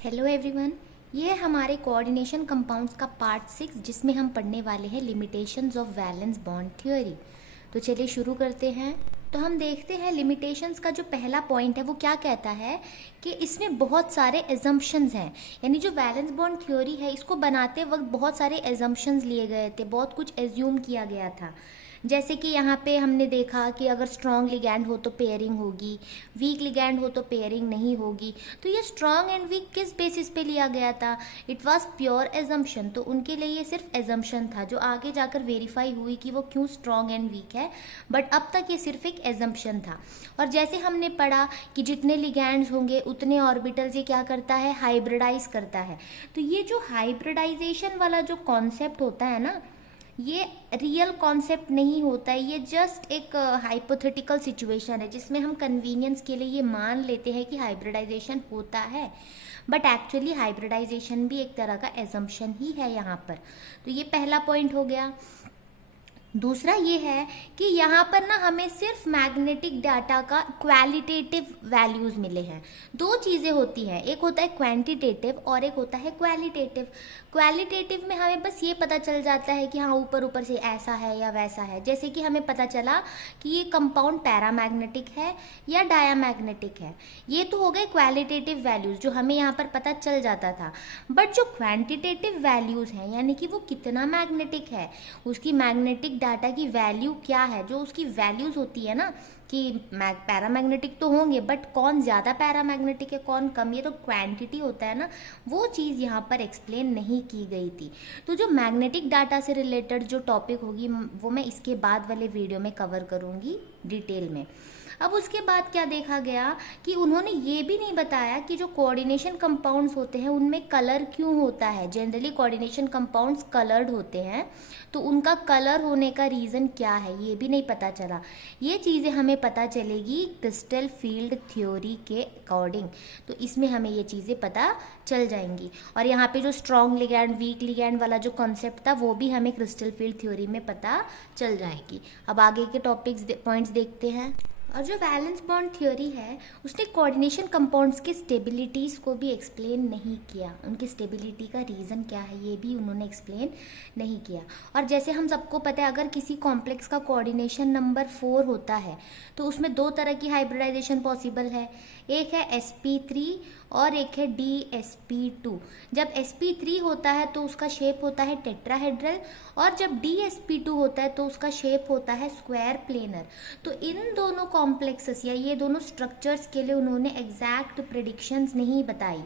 Hello everyone, ये है हमारे कोऑर्डिनेशन कंपाउंड्स का पार्ट 6 जिसमें हम पढ़ने वाले हैं limitations of valence bond theory. तो चलिए शुरू करते हैं। तो हम देखते हैं लिमिटेशंस का जो पहला पॉइंट है वो क्या कहता है कि इसमें बहुत सारे एजम्पशंस हैं। यानी जो वैलेंस बॉन्ड थ्योरी है इसको बनाते वक्त बहुत सारे एजम्पशंस लिए गए थे, बहुत कुछ एज्यूम किया गया था। जैसे कि यहाँ पे हमने देखा कि अगर स्ट्रॉन्ग लिगैंड हो तो पेयरिंग होगी, वीक लिगैंड हो तो पेयरिंग नहीं होगी। तो ये स्ट्रॉन्ग एंड वीक किस बेसिस पे लिया गया था? It was pure assumption. तो उनके लिए ये सिर्फ एजम्पशन था जो आगे जाकर वेरीफाई हुई कि वो क्यों स्ट्रॉन्ग एंड वीक है, बट अब तक ये सिर्फ एक एजम्पशन था। और जैसे हमने पढ़ा कि जितने लिगैंड्स होंगे उतने ऑर्बिटल्स ये क्या करता है, हाइब्रिडाइज करता है। तो ये जो हाइब्रिडाइजेशन वाला जो कॉन्सेप्ट होता है ना, ये रियल कॉन्सेप्ट नहीं होता है, ये जस्ट एक हाइपोथेटिकल सिचुएशन है जिसमें हम कन्वीनियंस के लिए ये मान लेते हैं कि हाइब्रिडाइजेशन होता है, बट एक्चुअली हाइब्रिडाइजेशन भी एक तरह का एजम्पशन ही है यहाँ पर। तो ये पहला पॉइंट हो गया। दूसरा ये है कि यहाँ पर ना हमें सिर्फ मैग्नेटिक डाटा का क्वालिटेटिव वैल्यूज मिले हैं। दो चीज़ें होती हैं, एक होता है क्वांटिटेटिव और एक होता है क्वालिटेटिव। क्वालिटेटिव में हमें बस ये पता चल जाता है कि हाँ ऊपर ऊपर से ऐसा है या वैसा है। जैसे कि हमें पता चला कि ये कंपाउंड पैरामैग्नेटिक है या डायामैग्नेटिक है। ये तो हो गए क्वालिटेटिव वैल्यूज जो हमें यहाँ पर पता चल जाता था। बट जो क्वांटिटेटिव वैल्यूज हैं यानी कि वो कितना मैग्नेटिक है, उसकी मैग्नेटिक डाटा की वैल्यू क्या है, जो उसकी वैल्यूज होती है ना कि पैरामैग्नेटिक तो होंगे बट कौन ज़्यादा पैरामैग्नेटिक है कौन कम, ये तो क्वांटिटी होता है ना, वो चीज़ यहाँ पर एक्सप्लेन नहीं की गई थी। तो जो मैग्नेटिक डाटा से रिलेटेड जो टॉपिक होगी वो मैं इसके बाद वाले वीडियो में कवर करूँगी डिटेल में। अब उसके बाद क्या देखा गया कि उन्होंने ये भी नहीं बताया कि जो कोऑर्डिनेशन कंपाउंड्स होते हैं उनमें कलर क्यों होता है। जनरली कोऑर्डिनेशन कंपाउंड्स कलर्ड होते हैं, तो उनका कलर होने का रीज़न क्या है ये भी नहीं पता चला। ये चीज़ें हमें पता चलेगी क्रिस्टल फील्ड थ्योरी के अकॉर्डिंग। तो इसमें हमें ये चीज़ें पता चल जाएंगी। और यहाँ पे जो स्ट्रॉन्ग लिगैंड वीक लिगैंड वाला जो कॉन्सेप्ट था वो भी हमें क्रिस्टल फील्ड थ्योरी में पता चल जाएगी। अब आगे के टॉपिक्स पॉइंट्स देखते हैं। और जो वैलेंस बॉन्ड थ्योरी है उसने कोऑर्डिनेशन कंपाउंड्स की स्टेबिलिटीज़ को भी एक्सप्लेन नहीं किया। उनकी स्टेबिलिटी का रीज़न क्या है ये भी उन्होंने एक्सप्लेन नहीं किया। और जैसे हम सबको पता है अगर किसी कॉम्प्लेक्स का कोऑर्डिनेशन नंबर 4 होता है तो उसमें दो तरह की हाइब्रिडाइजेशन पॉसिबल है, एक है sp3 और एक है dsp2। जब sp3 होता है तो उसका शेप होता है टेट्राहेड्रल और जब dsp2 होता है तो उसका शेप होता है स्क्वायर प्लेनर। तो इन दोनों कॉम्प्लेक्सेस या ये दोनों स्ट्रक्चर्स के लिए उन्होंने एग्जैक्ट प्रेडिक्शंस नहीं बताई,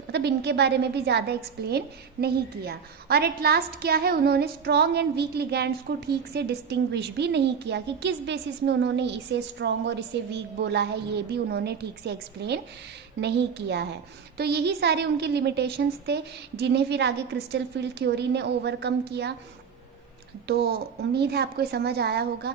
मतलब इनके बारे में भी ज़्यादा एक्सप्लेन नहीं किया। और एट लास्ट क्या है, उन्होंने स्ट्रॉन्ग एंड वीक लिगैंड्स को ठीक से डिस्टिंग्विश भी नहीं किया कि किस बेसिस में उन्होंने इसे स्ट्रॉन्ग और इसे वीक बोला है, ये भी उन्होंने ठीक से एक्सप्लेन नहीं किया है। तो यही सारे उनके लिमिटेशंस थे जिन्हें फिर आगे क्रिस्टल फील्ड थ्योरी ने ओवरकम किया। तो उम्मीद है आपको ये समझ आया होगा।